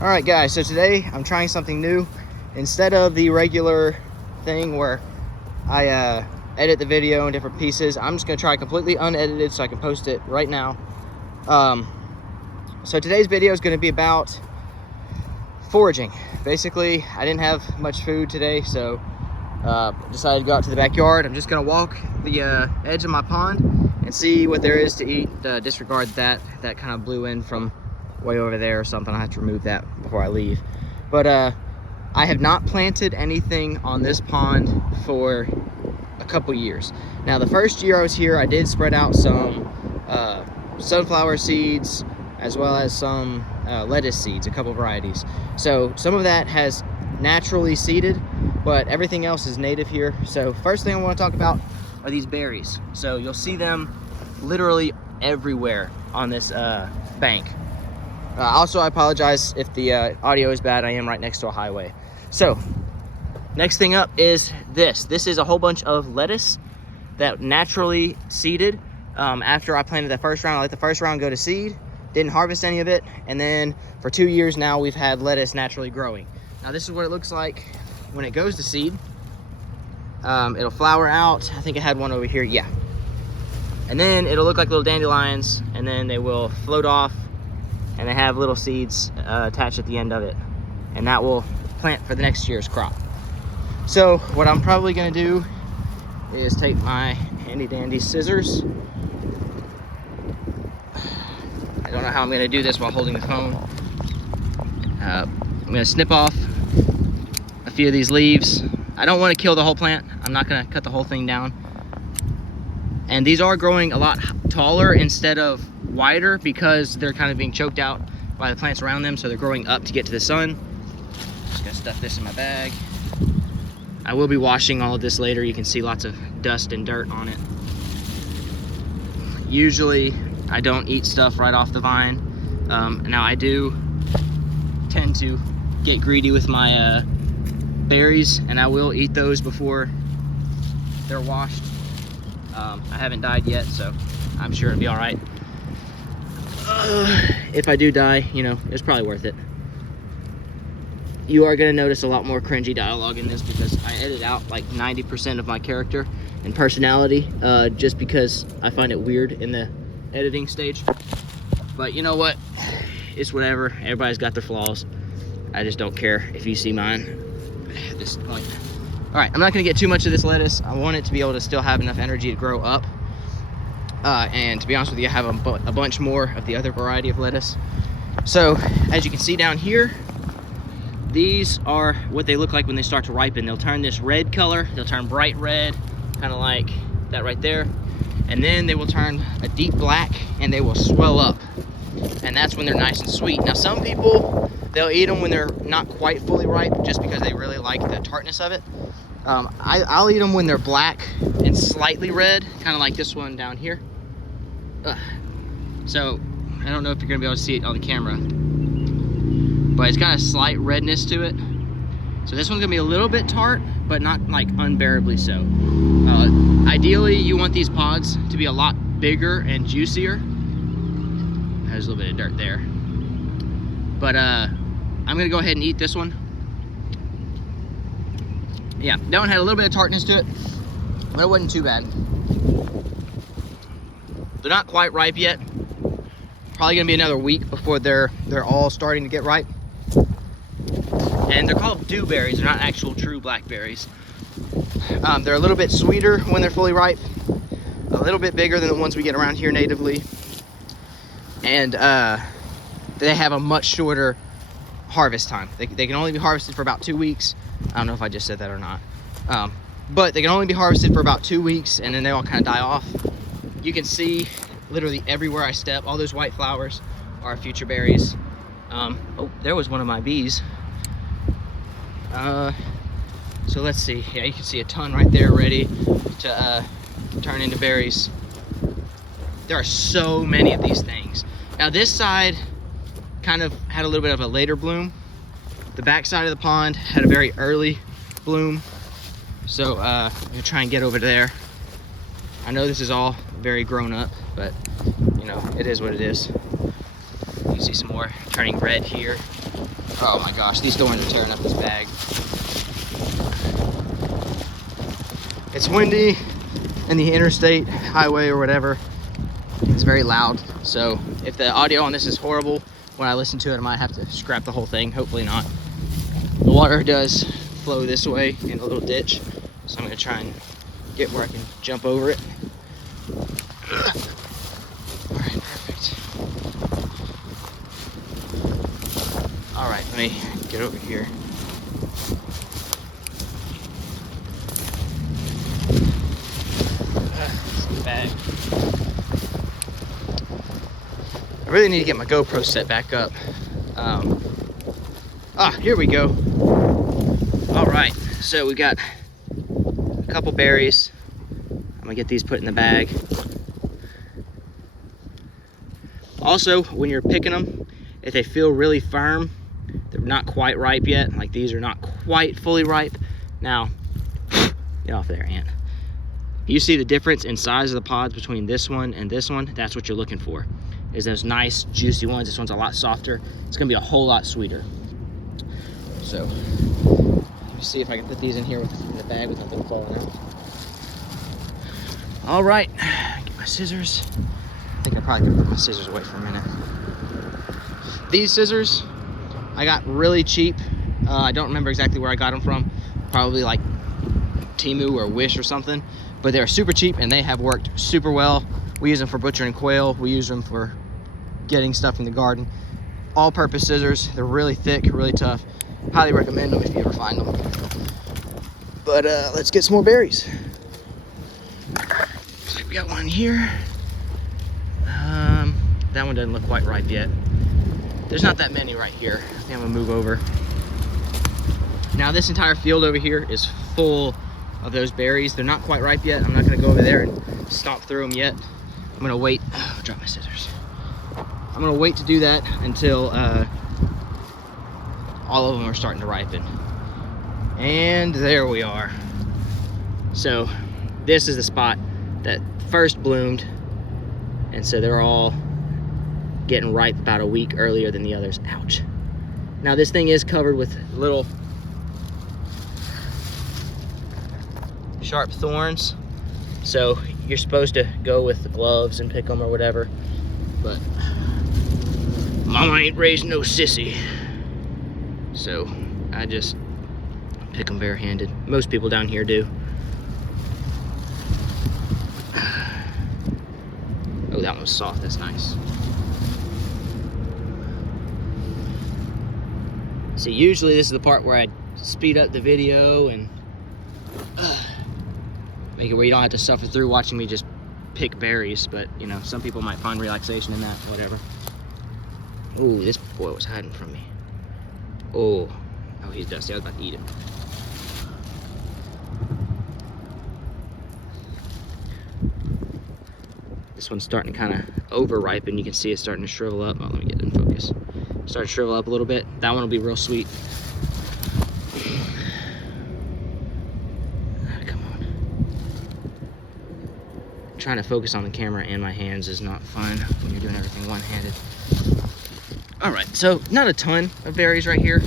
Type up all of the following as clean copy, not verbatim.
All right, guys, so today I'm trying something new. Instead of the regular thing where I edit the video in different pieces, I'm just gonna try completely unedited so I can post it right now. So today's video is gonna be about foraging. Basically, I didn't have much food today, so decided to go out to the backyard. I'm just gonna walk the edge of my pond and see what there is to eat. Disregard that kind of blew in from way over there or something. I have to remove that before I leave. But I have not planted anything on this pond for a couple years. Now, the first year I was here, I did spread out some sunflower seeds as well as some lettuce seeds, a couple varieties. So some of that has naturally seeded, but everything else is native here. So first thing I want to talk about are these berries. So you'll see them literally everywhere on this bank. Also, I apologize if the audio is bad. I am right next to a highway. So next thing up is this. This is a whole bunch of lettuce that naturally seeded. After I planted the first round, I let the first round go to seed, didn't harvest any of it, and then for 2 years now we've had lettuce naturally growing. Now this is what it looks like when it goes to seed. It'll flower out. I think I had one over here, yeah. And then it'll look like little dandelions, and then they will float off, and they have little seeds attached at the end of it, and that will plant for the next year's crop. So what I'm probably gonna do is take my handy dandy scissors. I don't know how I'm gonna do this while holding the phone. I'm gonna snip off a few of these leaves. I don't want to kill the whole plant. I'm not gonna cut the whole thing down. And these are growing a lot taller instead of wider because they're kind of being choked out by the plants around them, so they're growing up to get to the sun. Just gonna stuff this in my bag. I will be washing all of this later. You can see lots of dust and dirt on it. Usually I don't eat stuff right off the vine. Now I do tend to get greedy with my berries, and I will eat those before they're washed. I haven't died yet, so I'm sure it'll be all right. If I do die, you know, it's probably worth it. You are gonna notice a lot more cringy dialogue in this because I edit out like 90% of my character and personality, just because I find it weird in the editing stage. But you know what? It's whatever. Everybody's got their flaws. I just don't care if you see mine at this point. All right, I'm not gonna get too much of this lettuce. I want it to be able to still have enough energy to grow up. And to be honest with you, I have a bunch more of the other variety of lettuce. So as you can see down here, these are what they look like when they start to ripen. They'll turn this red color. They'll turn bright red, kind of like that right there. And then they will turn a deep black and they will swell up. And that's when they're nice and sweet. Now some people, they'll eat them when they're not quite fully ripe just because they really like the tartness of it. I'll eat them when they're black and slightly red, kind of like this one down here. So I don't know if you're gonna be able to see it on the camera, but it's got a slight redness to it. So this one's gonna be a little bit tart, but not like unbearably so. Ideally, you want these pods to be a lot bigger and juicier. There's a little bit of dirt there. But I'm gonna go ahead and eat this one. Yeah, that one had a little bit of tartness to it, but it wasn't too bad. They're not quite ripe yet. Probably gonna be another week before they're all starting to get ripe. And they're called dewberries. They're not actual true blackberries. They're a little bit sweeter when they're fully ripe, a little bit bigger than the ones we get around here natively, and they have a much shorter harvest time. They can only be harvested for about 2 weeks. I don't know if I just said that or not, but they can only be harvested for about 2 weeks, and then they all kind of die off. You can see literally everywhere I step, all those white flowers are future berries. Oh, there was one of my bees. So let's see. Yeah, you can see a ton right there ready to turn into berries. There are so many of these things. Now this side kind of had a little bit of a later bloom. The back side of the pond had a very early bloom. So I'm gonna try and get over there. I know this is all very grown up, but you know, it is what it is. You can see some more turning red here. Oh my gosh, these thorns are tearing up this bag. It's windy and the interstate highway or whatever, it's very loud. So if the audio on this is horrible, when I listen to it, I might have to scrap the whole thing. Hopefully not. The water does flow this way in a little ditch, so I'm gonna try and get where I can jump over it. All right, perfect. All right, let me get over here. Bag. I really need to get my GoPro set back up. Here we go. All right, so we got a couple berries. I'm gonna get these put in the bag. Also, when you're picking them, if they feel really firm, they're not quite ripe yet. Like these are not quite fully ripe. Now, get off there, ant. You see the difference in size of the pods between this one and this one? That's what you're looking for, is those nice juicy ones. This one's a lot softer. It's gonna be a whole lot sweeter. So, let me see if I can put these in here in the bag without them falling out. All right, get my scissors. I think I probably can put my scissors away for a minute. These scissors, I got really cheap. I don't remember exactly where I got them from. Probably like Temu or Wish or something. But they're super cheap and they have worked super well. We use them for butchering quail. We use them for getting stuff in the garden. All-purpose scissors. They're really thick, really tough. Highly recommend them if you ever find them. But let's get some more berries. Looks like we got one here. That one doesn't look quite ripe yet. There's not that many right here. I think I'm gonna move over. Now this entire field over here is full of those berries. They're not quite ripe yet. I'm not gonna go over there and stomp through them yet. I'm gonna wait. Oh, drop my scissors. I'm gonna wait to do that until all of them are starting to ripen. And there we are. So this is the spot that first bloomed, and so they're all getting ripe about a week earlier than the others. Ouch. Now this thing is covered with little sharp thorns, so you're supposed to go with the gloves and pick them or whatever, but mama ain't raised no sissy, so I just pick them barehanded. Most people down here do. Oh, that one's soft. That's nice. See, usually this is the part where I speed up the video and make it where you don't have to suffer through watching me just pick berries, but you know, some people might find relaxation in that, whatever. Ooh, this boy was hiding from me. Oh, he's dusty. I was about to eat him. This one's starting to kind of over ripen. You can see it's starting to shrivel up. Oh, let me get it in focus. Start to shrivel up a little bit. That one will be real sweet. Come on. Trying to focus on the camera and my hands is not fun when you're doing everything one-handed. All right, so not a ton of berries right here.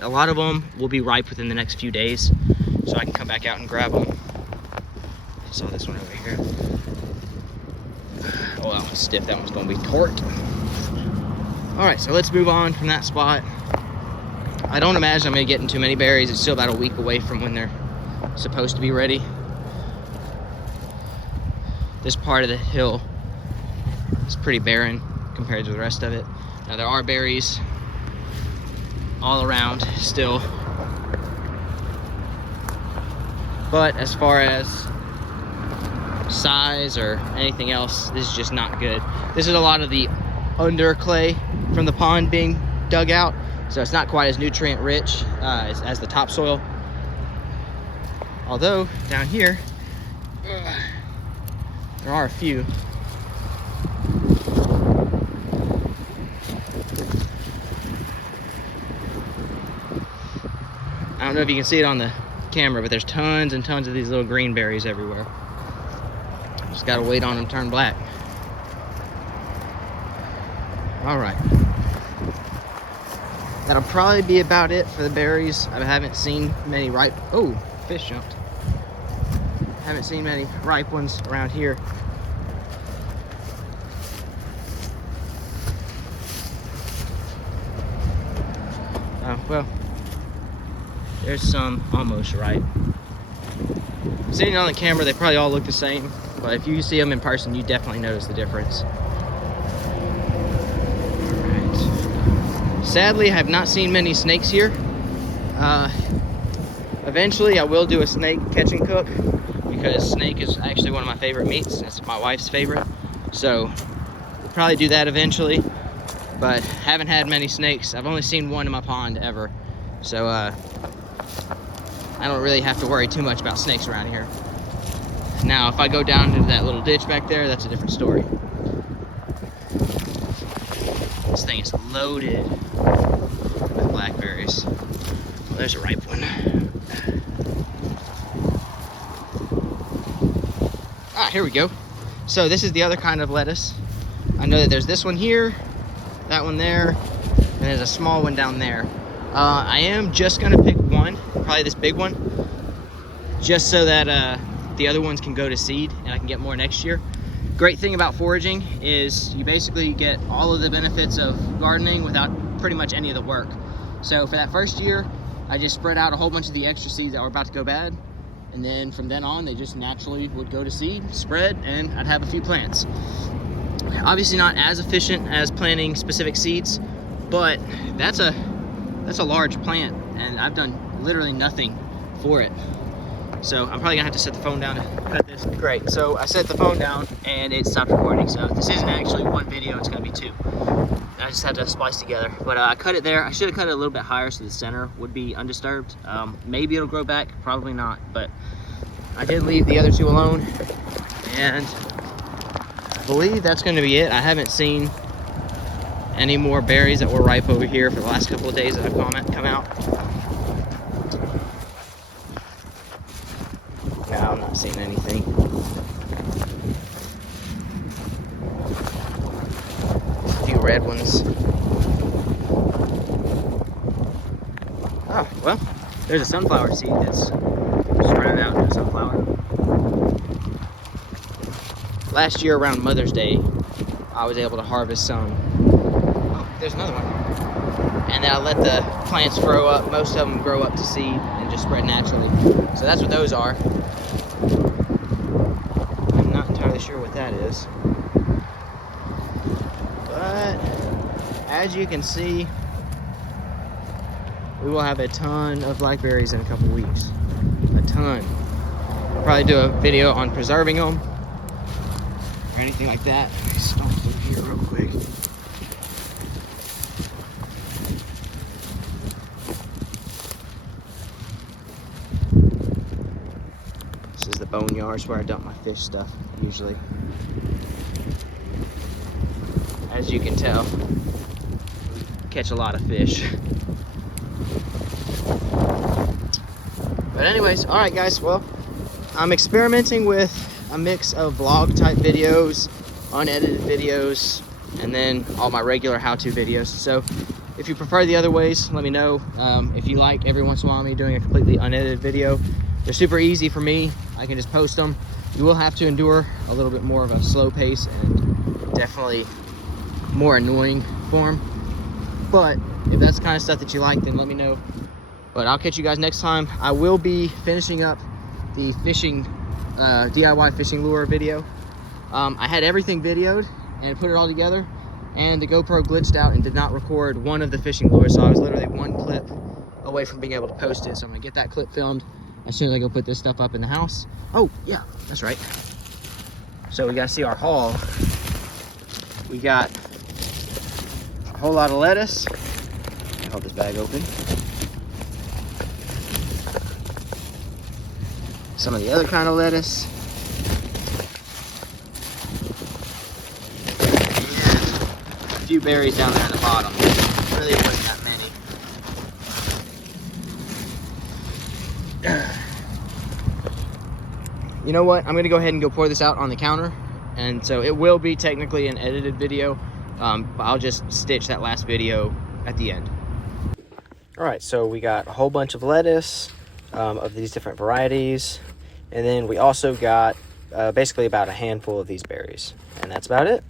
A lot of them will be ripe within the next few days, so I can come back out and grab them. I saw this one over here. Oh, that one's stiff. That one's gonna be torqued. All right, so let's move on from that spot. I don't imagine I'm gonna get too many berries. It's still about a week away from when they're supposed to be ready. This part of the hill is pretty barren compared to the rest of it. Now there are berries all around still, but as far as size or anything else, this is just not good. This is a lot of the under clay from the pond being dug out, so it's not quite as nutrient rich as the topsoil. Although down here there are a few. I don't know if you can see it on the camera, but there's tons and tons of these little green berries everywhere. Just gotta wait on them to turn black. All right. That'll probably be about it for the berries. I haven't seen many ripe, oh, fish jumped. Haven't seen many ripe ones around here. Well, there's some almost ripe. Seeing it on the camera, they probably all look the same, but if you see them in person, you definitely notice the difference. Alright. Sadly, I have not seen many snakes here. Eventually, I will do a snake catch and cook, because snake is actually one of my favorite meats. That's my wife's favorite. So, we'll probably do that eventually, but haven't had many snakes. I've only seen one in my pond ever. So, I don't really have to worry too much about snakes around here. Now, if I go down into that little ditch back there, that's a different story. This thing is loaded with blackberries. Well, there's a ripe one. Ah, here we go. So this is the other kind of lettuce. I know that there's this one here, that one there, and there's a small one down there. I am just gonna pick one, probably this big one, just so that the other ones can go to seed and I can get more next year. Great thing about foraging is you basically get all of the benefits of gardening without pretty much any of the work. So for that first year, I just spread out a whole bunch of the extra seeds that were about to go bad, and then from then on, they just naturally would go to seed, spread, and I'd have a few plants. Obviously not as efficient as planting specific seeds, but that's a large plant, and I've done literally nothing for it. So I'm probably gonna have to set the phone down and cut this. Great, so I set the phone down and it stopped recording. So this isn't actually one video, it's gonna be two. I just had to splice together. But I cut it there. I should have cut it a little bit higher so the center would be undisturbed. Maybe it'll grow back, probably not. But I did leave the other two alone. And I believe that's gonna be it. I haven't seen any more berries that were ripe over here for the last couple of days that have come out. No, I'm not seeing anything. A few red ones. Oh, well, there's a sunflower seed that's sprouted out into a sunflower. Last year around Mother's Day, I was able to harvest some. Oh, there's another one. And then I let the plants grow up. Most of them grow up to seed and just spread naturally. So that's what those are. I'm not entirely sure what that is. But as you can see, we will have a ton of blackberries in a couple weeks. A ton. I'll probably do a video on preserving them or anything like that. Let me stomp through here real quick. This is the boneyards where I dump my fish stuff usually. As you can tell, catch a lot of fish. But anyways, all right guys, well, I'm experimenting with a mix of vlog type videos, unedited videos, and then all my regular how-to videos. So if you prefer the other ways, let me know. If you like every once in a while me doing a completely unedited video, they're super easy for me. I can just post them. You will have to endure a little bit more of a slow pace and definitely more annoying form. But if that's the kind of stuff that you like, then let me know. But I'll catch you guys next time. I will be finishing up the fishing, DIY fishing lure video. I had everything videoed and put it all together, and the GoPro glitched out and did not record one of the fishing lures, so I was literally one clip away from being able to post it. So I'm gonna get that clip filmed as soon as I go put this stuff up in the house. Oh yeah, that's right. So we gotta see our haul. We got a whole lot of lettuce. I'll hold this bag open. Some of the other kind of lettuce. And a few berries down there at the bottom. Really wasn't that many. You know what? I'm gonna go ahead and go pour this out on the counter. And so it will be technically an edited video. But I'll just stitch that last video at the end. All right, so we got a whole bunch of lettuce of these different varieties. And then we also got basically about a handful of these berries. And that's about it.